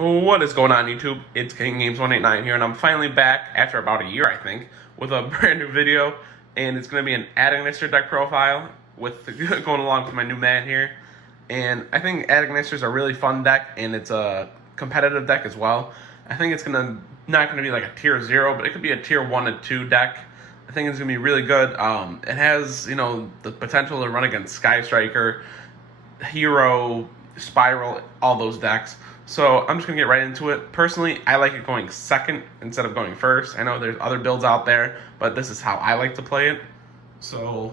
What is going on, YouTube? It's King Games 189 here, and I'm finally back after about a year, I think, with a brand new video. And it's going to be an Adagnister deck profile with going along with my new man here. And I think Adagnister is a really fun deck, and it's a competitive deck as well. I think it's not going to be like a tier 0, but it could be a tier 1 and 2 deck. I think it's going to be really good. It has, the potential to run against Sky Striker, Hero, Spiral, all those decks. So I'm just going to get right into it. Personally, I like it going second instead of going first. I know there's other builds out there, but this is how I like to play it. So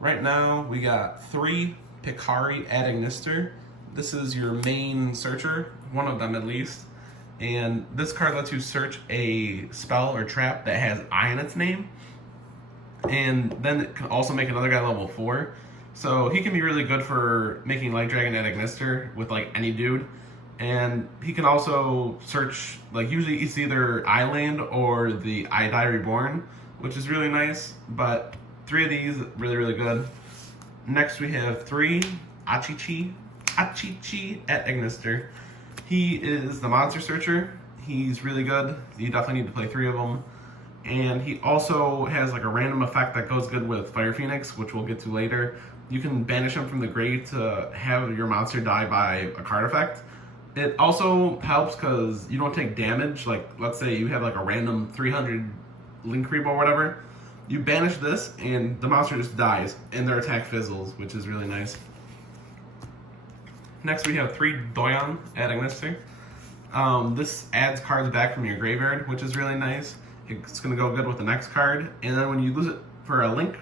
right now we got 3 Picari Adagnister. This is your main searcher, one of them at least. And this card lets you search a spell or trap that has I in its name. And then it can also make another guy level 4. So he can be really good for making Light Dragon Adagnister with like any dude. And he can also search, like usually it's either Island or the I Die Reborn, which is really nice, but 3 of these, really, really good. Next we have 3 Achichi Adagnister. He is the monster searcher. He's really good. You definitely need to play 3 of them. And he also has like a random effect that goes good with Fire Phoenix, which we'll get to later. You can banish him from the grave to have your monster die by a card effect. It also helps because you don't take damage. Like, let's say you have like a random 300 Link Creep or whatever. You banish this and the monster just dies and their attack fizzles, which is really nice. Next we have 3 Doyon Adagnister. This adds cards back from your graveyard, which is really nice. It's going to go good with the next card. And then when you lose it for a Link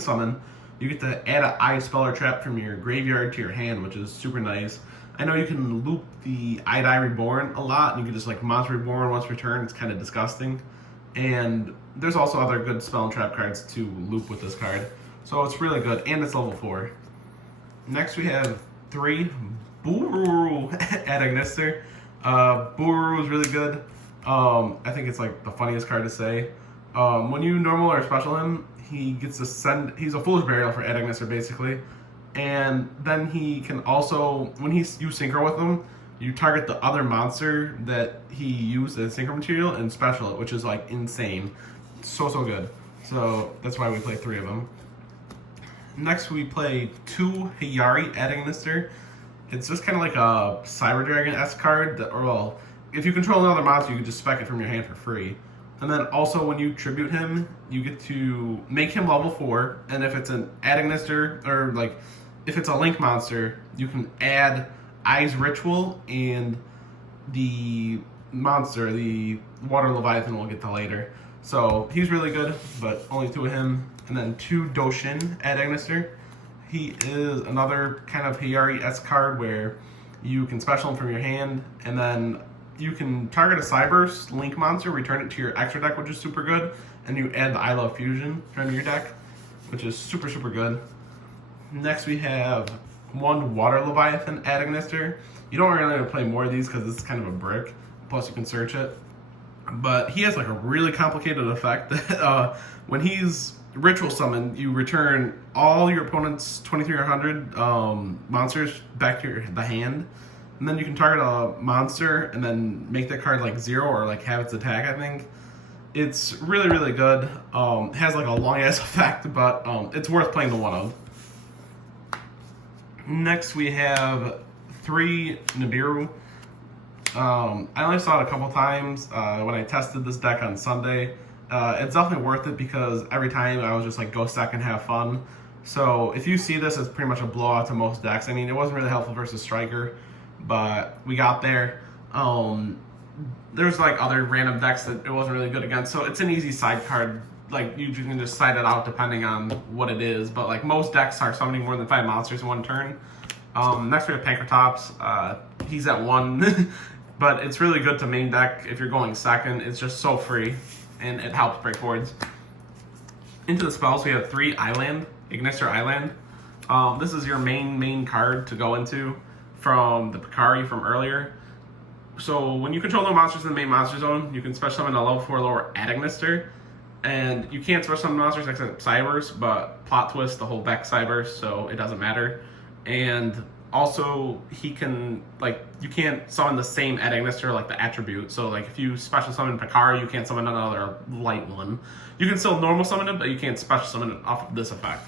Summon, you get to add an I spell or trap from your graveyard to your hand, which is super nice. I know you can loop the I Die Reborn a lot, and you can just like Monster Reborn once per turn. It's kind of disgusting. And there's also other good spell and trap cards to loop with this card. So it's really good, and it's level 4. Next we have 3 Bururu Adagnister. Bururu is really good. I think it's like the funniest card to say. When you normal or special him, he gets to send. He's a Foolish Burial for Adagnister basically, and then he can also, when you synchro with him, you target the other monster that he used as synchro material and special it, which is like insane. So good. So that's why we play 3 of them. Next we play 2 Hiyari Adagnister. It's just kind of like a Cyber Dragon-esque card that, or well, if you control another monster, you can just spec it from your hand for free. And then also when you tribute him, you get to make him level 4. And if it's an Adagnister, or like if it's a Link monster, you can add Eyes Ritual and the monster, the Water Leviathan, we'll get to later. So he's really good, but only 2 of him. And then 2 Doshin Adagnister. He is another kind of Hiyari-esque card where you can special him from your hand, and then you can target a Cyberse Link monster, return it to your extra deck, which is super good, and you add the I Love Fusion from your deck, which is super good. Next we have 1 Water Leviathan Adagnister. You don't really want to play more of these because this is kind of a brick, plus you can search it. But he has like a really complicated effect that when he's Ritual Summon, you return all your opponent's 2300 monsters back to the hand. And then you can target a monster and then make that card like 0 or like have its attack, I think. It's really good. It has like a long ass effect, but it's worth playing the 1 of. Next we have 3 Nibiru. I only saw it a couple times when I tested this deck on Sunday. It's definitely worth it because every time I was just like go stack and have fun. So if you see this, it's pretty much a blowout to most decks. I mean, it wasn't really helpful versus Striker, but we got there. There's like other random decks that it wasn't really good against, so it's an easy side card. Like you can just side it out depending on what it is, but like most decks are summoning more than 5 monsters in 1 turn. Next we have Pankratops. He's at 1, but it's really good to main deck if you're going second. It's just so free, and it helps break boards. Into the spells, we have 3 Island, Ignister Island. This is your main card to go into from the Picari from earlier. So when you control no monsters in the main monster zone, you can special summon a level 4 lower Adagnister. And you can't special summon monsters except Cyberse, but plot twist, the whole deck Cyberse, so it doesn't matter. And Also, he can, like, you can't summon the same Adagnister, like the attribute. So, like, if you special summon Picard, you can't summon another light one. You can still normal summon it, but you can't special summon it off of this effect,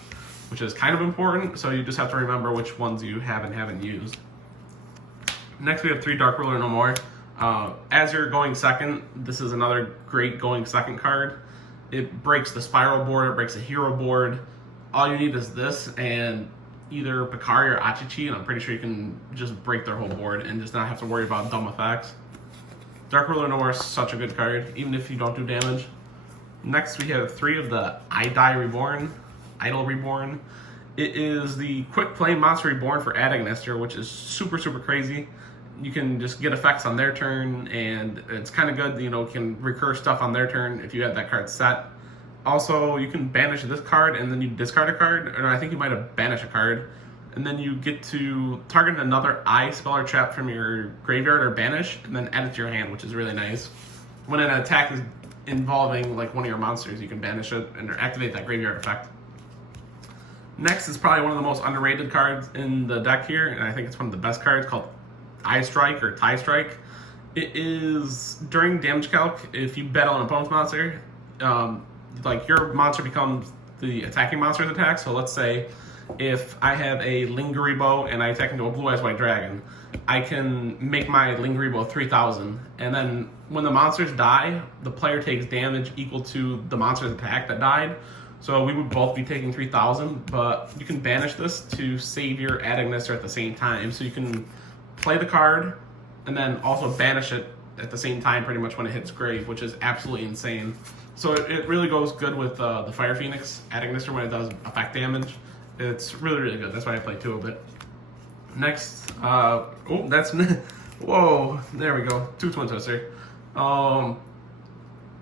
which is kind of important. So you just have to remember which ones you have and haven't used. Next, we have 3 Dark Ruler No More. As you're going second, this is another great going second card. It breaks the Spiral board, it breaks the Hero board. All you need is this, and either Picari or Achichi, and I'm pretty sure you can just break their whole board and just not have to worry about dumb effects. Dark Ruler No More is such a good card, even if you don't do damage. Next, we have 3 of the Idol Reborn. It is the quick play monster reborn for Adagnister, which is super, super crazy. You can just get effects on their turn, and it's kind of good, you can recur stuff on their turn if you have that card set. Also, you can banish this card, and then you discard a card, or I think you might have banished a card, and then you get to target another eye spell or trap from your graveyard or banish, and then add it to your hand, which is really nice. When an attack is involving like one of your monsters, you can banish it and activate that graveyard effect. Next is probably one of the most underrated cards in the deck here, and I think it's one of the best cards, called Eye Strike or Tie Strike. It is during damage calc, if you battle an opponent's monster, like your monster becomes the attacking monster's attack. So let's say if I have a Linguribow and I attack into a Blue Eyes White Dragon, I can make my Linguribow 3000, and then when the monsters die, the player takes damage equal to the monster's attack that died. So we would both be taking 3000, but you can banish this to save your Adagnister at the same time. So you can play the card and then also banish it at the same time pretty much when it hits grave, which is absolutely insane. So it really goes good with the Fire Phoenix Adagnister when it does effect damage. It's really, really good. That's why I play 2 of it. Next, whoa, there we go. 2 Twin Twister.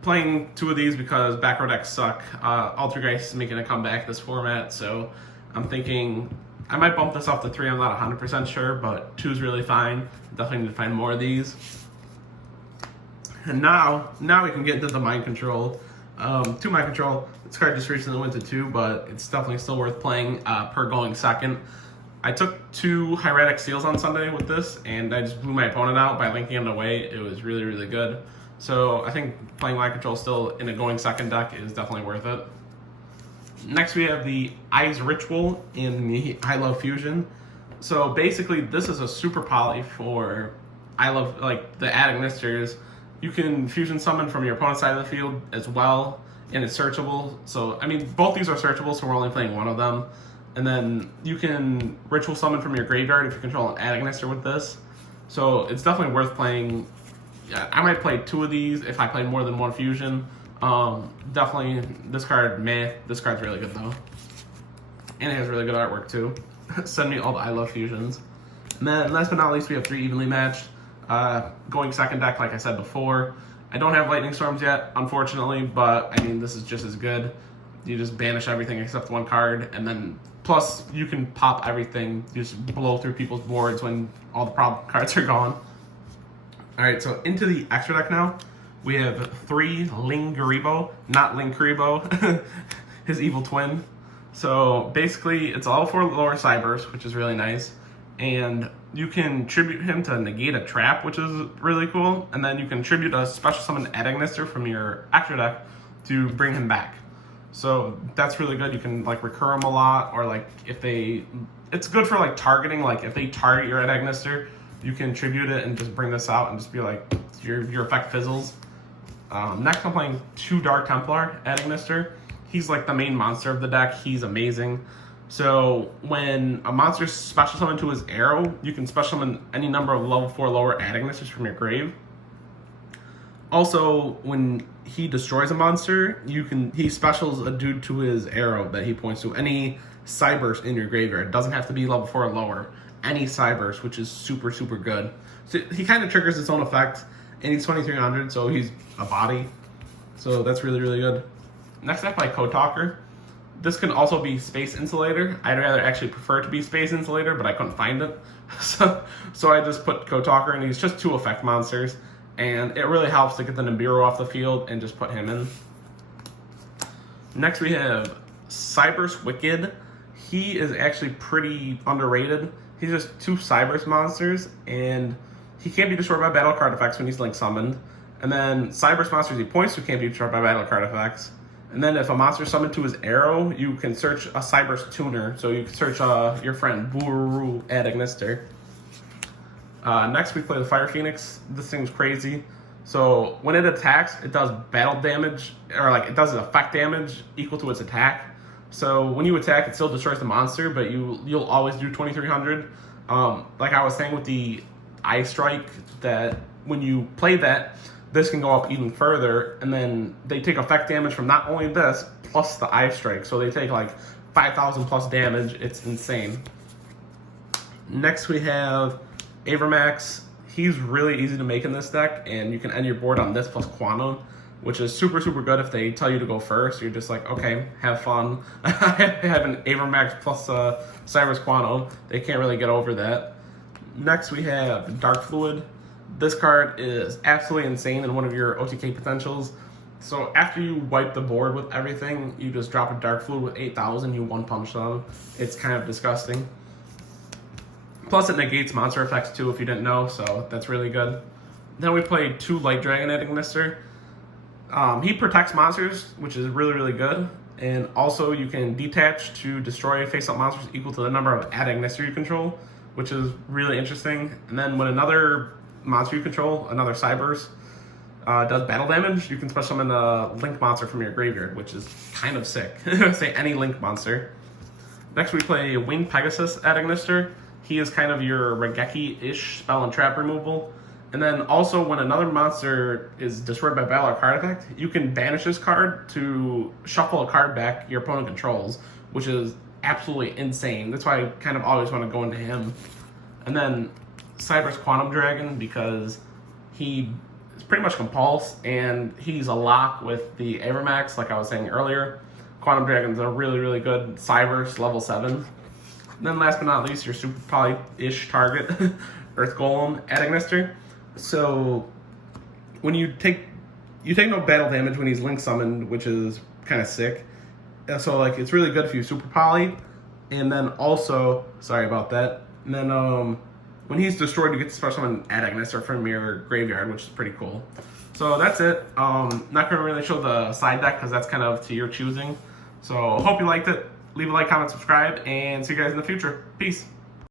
Playing 2 of these because back row decks suck. Altergeist is making a comeback this format, so I'm thinking I might bump this up to 3. I'm not 100% sure, but 2 is really fine. Definitely need to find more of these. And now we can get into the Mind Control. 2 Mind Control. This card just recently went to 2, but it's definitely still worth playing per going second. I took 2 Hieratic Seals on Sunday with this, and I just blew my opponent out by linking it away. It was really, really good. So I think playing Mind Control still in a going second deck is definitely worth it. Next, we have the Eyes Ritual in the I Love Fusion. So basically, this is a super poly for I Love, like the Adagnisters. You can fusion summon from your opponent's side of the field as well, and it's searchable. So, I mean, both these are searchable, so we're only playing one of them. And then you can ritual summon from your graveyard if you control an Adagnister with this. So it's definitely worth playing. Yeah, I might play 2 of these if I play more than 1 fusion. Definitely this card, this card's really good though. And it has really good artwork too. Send me all the I Love Fusions. And then last but not least, we have 3 Evenly Matched. Going second deck, like I said before. I don't have Lightning Storms yet, unfortunately, but I mean, this is just as good. You just banish everything except 1 card, and then plus you can pop everything, you just blow through people's boards when all the problem cards are gone. Alright, so into the extra deck now. We have 3 Linguribow, not Linkuribow, his evil twin. So basically, it's all for lower Cyberse, which is really nice. And you can tribute him to negate a trap, which is really cool. And then you can tribute a special summon Adagnister from your extra deck to bring him back. So that's really good. You can like recur him a lot, or like if it's good for like targeting. Like if they target your Adagnister, you can tribute it and just bring this out and just be like your effect fizzles. Next, I'm playing 2 Dark Templar Adagnister. He's like the main monster of the deck. He's amazing. So when a monster special summon to his arrow, you can special summon any number of level 4 lower Adagnisters from your grave. Also, when he destroys a monster, he specials a dude to his arrow that he points to. Any Cyberse in your graveyard. It doesn't have to be level 4 or lower. Any Cyberse, which is super, super good. So he kind of triggers its own effect, and he's 2300, so he's a body. So that's really, really good. Next up, I Code Talker. This can also be Space Insulator. I'd rather actually prefer it to be Space Insulator, but I couldn't find it. So I just put Code Talker, and he's just 2 effect monsters. And it really helps to get the Nibiru off the field and just put him in. Next we have Cyberse Wicked. He is actually pretty underrated. He's just 2 Cyberse monsters, and he can't be destroyed by battle card effects when he's link summoned. And then Cyberse monsters he points to can't be destroyed by battle card effects. And then if a monster is summoned to his arrow, you can search a Cyberse tuner. So you can search your friend Boo Ad Ignister. Next we play the Fire Phoenix. This thing's crazy. So when it attacks, it does battle damage, or like it does effect damage equal to its attack. So when you attack, it still destroys the monster, but you'll always do 2300. Like I was saying with the Eye Strike, that when you play that, this can go up even further, and then they take effect damage from not only this, plus the Eye Strike. So they take like 5,000 plus damage. It's insane. Next we have Avermax. He's really easy to make in this deck, and you can end your board on this plus Quantum, which is super, super good if they tell you to go first. You're just like, okay, have fun. I have an Avermax plus Cyberse Quantum. They can't really get over that. Next, we have Dark Fluid. This card is absolutely insane and one of your OTK potentials. So after you wipe the board with everything, you just drop a Dark Fluid with 8,000, you one-punch them. It's kind of disgusting. Plus, it negates monster effects too, if you didn't know, so that's really good. Then we played 2 Light Dragon at Ignister. He protects monsters, which is really, really good. And also, you can detach to destroy face-up monsters equal to the number of Ad Ignister you control, which is really interesting. And then when another monster you control, another Cyberse, does battle damage, you can special summon a Link monster from your graveyard, which is kind of sick. Say any Link monster. Next, we play Winged Pegasus at Ignister. He is kind of your Raigeki-ish spell and trap removal. And then also when another monster is destroyed by battle or card effect, you can banish this card to shuffle a card back your opponent controls, which is absolutely insane. That's why I kind of always want to go into him. And then Cyberse Quantum Dragon, because he is pretty much compulse, and he's a lock with the Avermax, like I was saying earlier. Quantum Dragon's a really, really good Cyberse level 7. And then last but not least, your super poly-ish target, Earth Golem at Ignister. So when you take no battle damage when he's link summoned, which is kind of sick. So like it's really good if you super poly. And then also, sorry about that. And then when he's destroyed, you get to special summon at Ignister from your graveyard, which is pretty cool. So that's it. Not gonna really show the side deck because that's kind of to your choosing. So hope you liked it. Leave a like, comment, subscribe, and see you guys in the future. Peace.